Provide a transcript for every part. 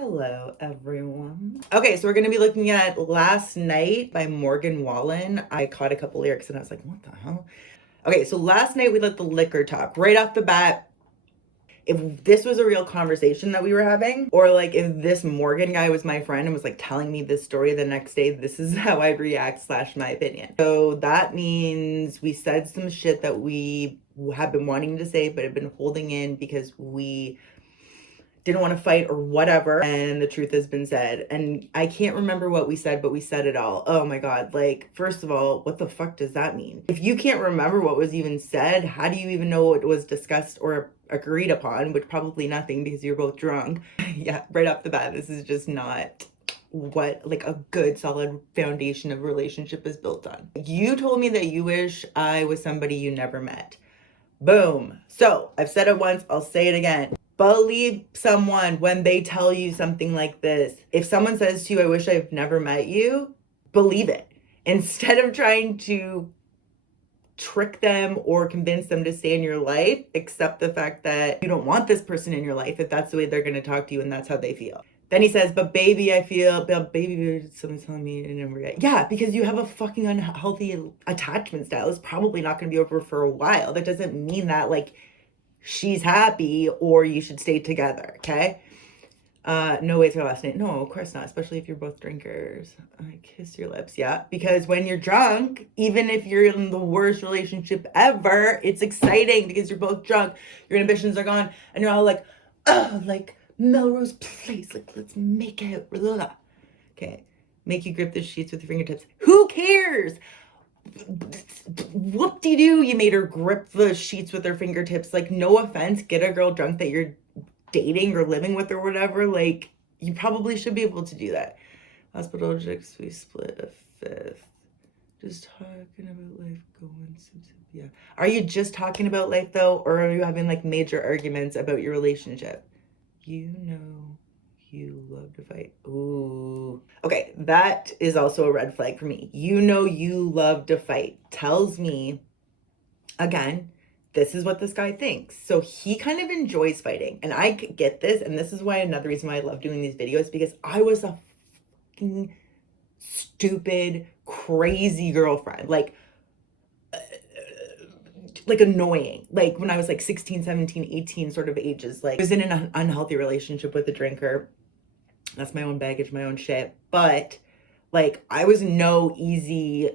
Hello, everyone. Okay, so we're going to be looking at Last Night by Morgan Wallen. I caught a couple lyrics and I was like, what the hell? Okay, so last night we let the liquor talk. Right off the bat, if this was a real conversation that we were having, or like if this Morgan guy was my friend and was like telling me this story the next day, this is how I'd react / my opinion. So that means we said some shit that we have been wanting to say but have been holding in because we didn't want to fight or whatever, and the truth has been said. And I can't remember what we said, but we said it all. Oh my god, like, first of all, what the fuck does that mean? If you can't remember what was even said, how do you even know what was discussed or agreed upon? Which probably nothing, because you're both drunk. Yeah, right off the bat, this is just not what like a good solid foundation of relationship is built on. You told me that you wish I was somebody you never met. Boom. So I've said it once, I'll say it again. Believe someone when they tell you something like this. If someone says to you, I wish I've never met you, believe it. Instead of trying to trick them or convince them to stay in your life, accept the fact that you don't want this person in your life if that's the way they're going to talk to you and that's how they feel. Then he says, but baby, I feel, baby, someone's telling me to never get. Yeah, because you have a fucking unhealthy attachment style. It's probably not going to be over for a while. That doesn't mean that, like, she's happy or you should stay together, okay? No way it's her last name. No, of course not, especially if you're both drinkers. I kiss your lips, yeah. Because when you're drunk, even if you're in the worst relationship ever, it's exciting because you're both drunk, your inhibitions are gone, and you're all like, oh, like Melrose Place, like let's make it. Blah. Okay, make you grip the sheets with your fingertips. Who cares? Whoop-de-doo, you made her grip the sheets with her fingertips. Like, no offense, get a girl drunk that you're dating or living with or whatever. Like, you probably should be able to do that. Hospital chicks, we split a fifth. Just talking about life going. Yeah. Are you just talking about life though, or are you having like major arguments about your relationship? You know you love to fight. Ooh. Okay, that is also a red flag for me. You know you love to fight. Tells me, again, this is what this guy thinks. So he kind of enjoys fighting. And I get this. And this is why another reason why I love doing these videos, because I was a fucking stupid, crazy girlfriend. Like annoying, like when I was like 16, 17, 18 sort of ages. Like I was in an unhealthy relationship with a drinker. That's my own baggage, my own shit. But like I was no easy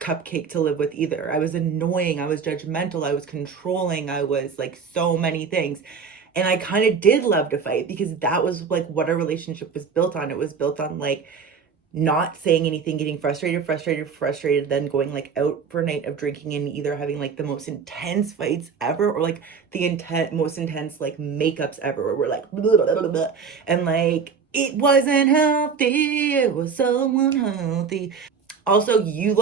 cupcake to live with either. I was annoying, I was judgmental, I was controlling, I was like so many things. And I kind of did love to fight because that was like what our relationship was built on. It was built on like not saying anything, getting frustrated, then going like out for a night of drinking and either having like the most intense fights ever or like the most intense like makeups ever where we're like blah, blah, blah, blah. And like it wasn't healthy, it was so unhealthy. Also, you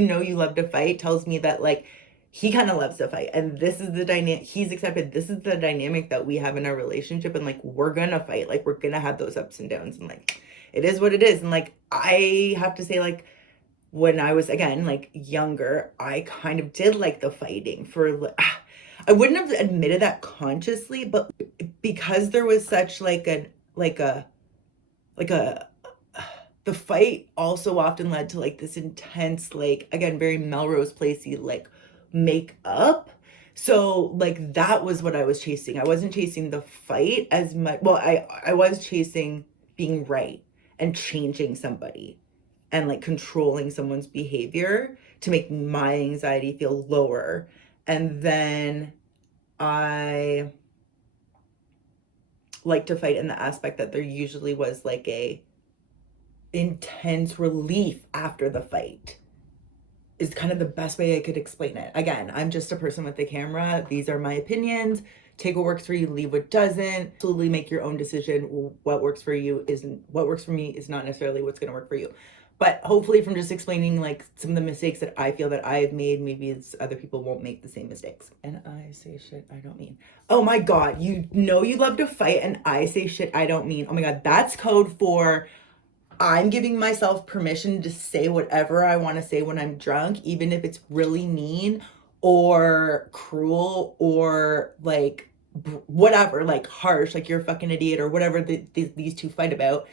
know you love to fight tells me that like he kind of loves to fight, and this is the dynamic he's accepted. This is the dynamic that we have in our relationship, and like we're gonna fight, like we're gonna have those ups and downs, and like it is what it is. And like I have to say, like when I was again like younger, I kind of did like the fighting for I wouldn't have admitted that consciously, but because there was such like a the fight also often led to like this intense, like again, very Melrose Placey like makeup. So like that was what I was chasing. I wasn't chasing the fight as much. Well, I was chasing being right and changing somebody and like controlling someone's behavior to make my anxiety feel lower. And then I like to fight in the aspect that there usually was like a intense relief after the fight is kind of the best way I could explain it. Again, I'm just a person with the camera. These are my opinions. Take what works for you, leave what doesn't. Absolutely make your own decision. What works for you isn't what works for me is not necessarily what's going to work for you. But hopefully from just explaining like some of the mistakes that I feel that I've made, maybe it's other people won't make the same mistakes. And I say shit I don't mean. Oh my God, you know you love to fight and I say shit I don't mean. Oh my God, that's code for I'm giving myself permission to say whatever I want to say when I'm drunk, even if it's really mean or cruel or like whatever, like harsh, like you're a fucking idiot or whatever these two fight about.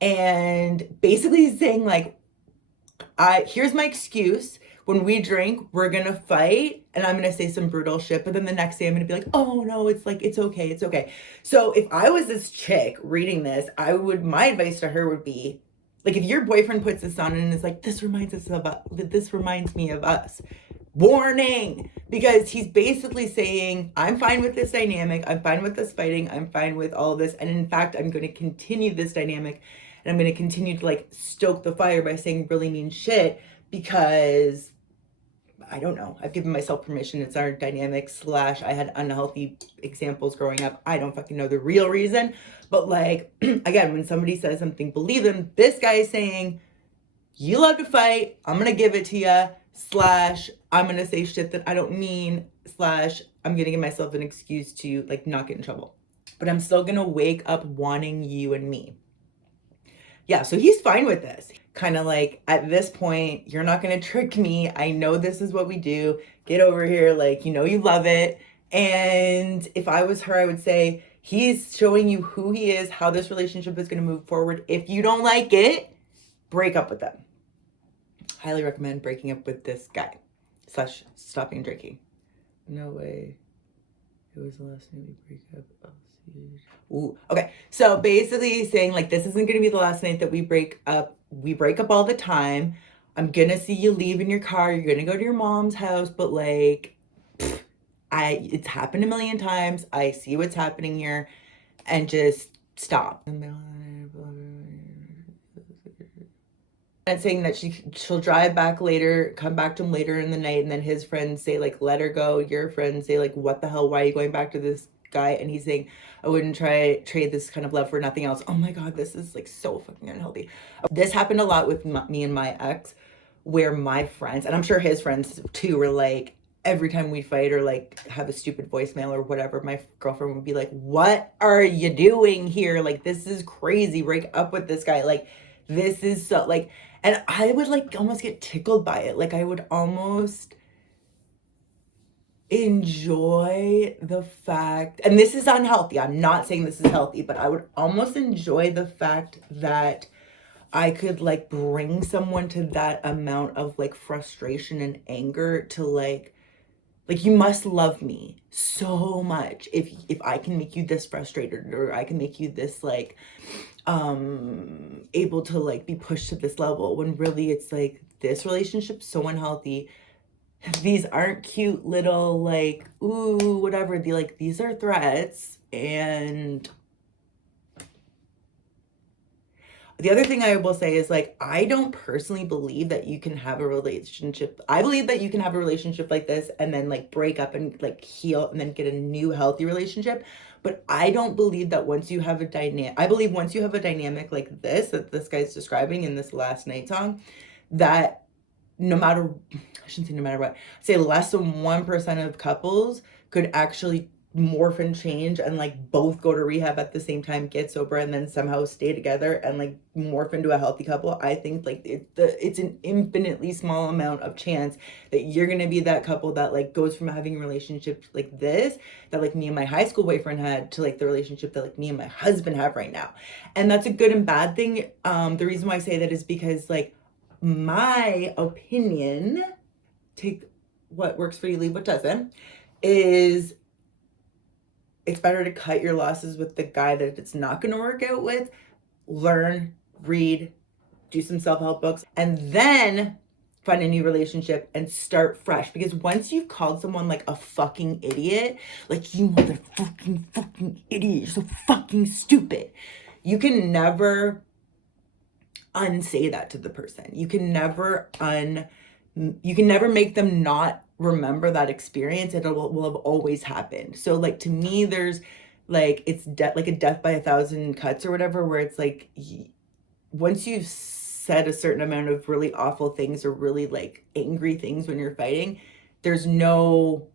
And basically he's saying like, here's my excuse. When we drink, we're gonna fight and I'm gonna say some brutal shit, but then the next day I'm gonna be like, oh no, it's like, it's okay, it's okay. So if I was this chick reading this, my advice to her would be, like, if your boyfriend puts this on and is like, this reminds me of us, warning, because he's basically saying, I'm fine with this dynamic, I'm fine with this fighting, I'm fine with all of this, and in fact, I'm going to continue this dynamic, and I'm going to continue to like stoke the fire by saying really mean shit, because I don't know, I've given myself permission. It's our dynamic / I had unhealthy examples growing up. I don't fucking know the real reason, but like, again, when somebody says something, believe them. This guy is saying, you love to fight, I'm gonna give it to you, / I'm gonna say shit that I don't mean, / I'm gonna give myself an excuse to like not get in trouble, but I'm still gonna wake up wanting you and me. Yeah, so he's fine with this. Kind of like, at this point, you're not gonna trick me. I know this is what we do. Get over here, like, you know you love it. And if I was her, I would say, he's showing you who he is, how this relationship is gonna move forward. If you don't like it, break up with them. Highly recommend breaking up with this guy / stopping drinking. No way. It was the last night we break up. Ooh, okay. So basically saying like, this isn't going to be the last night that we break up. We break up all the time. I'm going to see you leave in your car. You're going to go to your mom's house, but like, it's happened a million times. I see what's happening here, and just stop. And saying that she'll drive back later, come back to him later in the night, and then his friends say like, let her go. Your friends say like, what the hell, why are you going back to this guy? And he's saying, I wouldn't trade this kind of love for nothing else. Oh my god, this is like so fucking unhealthy. This happened a lot with me and my ex, where my friends, and I'm sure his friends too, were like, every time we fight or like have a stupid voicemail or whatever, my girlfriend would be like, what are you doing here? Like, this is crazy. Break up with this guy. Like, this is so like, and I would like almost get tickled by it. Like, I would almost enjoy the fact, and this is unhealthy, I'm not saying this is healthy, but I would almost enjoy the fact that I could like bring someone to that amount of like frustration and anger to like you must love me so much if I can make you this frustrated, or I can make you this like able to like be pushed to this level, when really it's like, this relationship's so unhealthy. These aren't cute little like, ooh, whatever. These are threats. And the other thing I will say is like, I don't personally believe that you can have a relationship. I believe that you can have a relationship like this and then like break up and like heal and then get a new healthy relationship. But I don't believe that once you have a dynamic, I believe once you have a dynamic like this, that this guy's describing in this Last Night song, that no matter, I shouldn't say no matter what, say less than 1% of couples could actually morph and change and like both go to rehab at the same time, get sober, and then somehow stay together and like morph into a healthy couple. I think like it's an infinitely small amount of chance that you're gonna be that couple that like goes from having relationships like this, that like me and my high school boyfriend had, to like the relationship that like me and my husband have right now. And that's a good and bad thing. The reason why I say that is because like, my opinion, take what works for you, leave what doesn't, is it's better to cut your losses with the guy that it's not going to work out with. Learn, read, do some self-help books, and then find a new relationship and start fresh. Because once you've called someone like a fucking idiot, like, you motherfucking fucking idiot, you're so fucking stupid, you can never unsay that to the person. You can never make them not remember that experience. It will have always happened. So like, to me, there's like, it's like a death by 1,000 cuts or whatever, where it's like, once you've said a certain amount of really awful things or really like angry things when you're fighting, there's no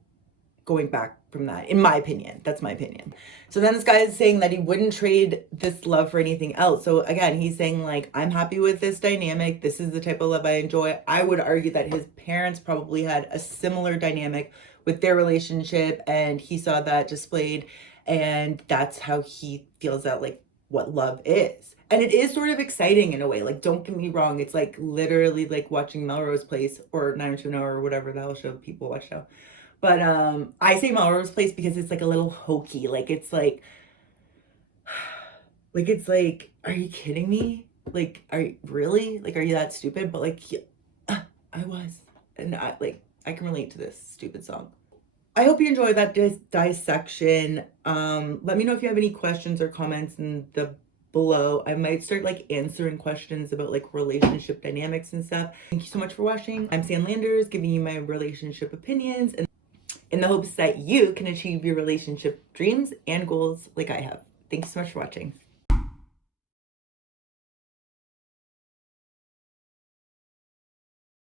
going back from that, in my opinion. That's my opinion. So then this guy is saying that he wouldn't trade this love for anything else. So again, he's saying like, I'm happy with this dynamic. This is the type of love I enjoy. I would argue that his parents probably had a similar dynamic with their relationship, and he saw that displayed. And that's how he feels that like what love is. And it is sort of exciting in a way. Like, don't get me wrong, it's like literally like watching Melrose Place or 90210 or whatever the hell show people watch now. But I say Melrose Place because it's like a little hokey. Like it's it's like, are you kidding me? Like, are you really? Like, are you that stupid? But like, yeah, I was. And I can relate to this stupid song. I hope you enjoyed that dissection. Let me know if you have any questions or comments in the below. I might start like answering questions about like relationship dynamics and stuff. Thank you so much for watching. I'm Sam Landers, giving you my relationship opinions and in the hopes that you can achieve your relationship dreams and goals like I have. Thanks so much for watching.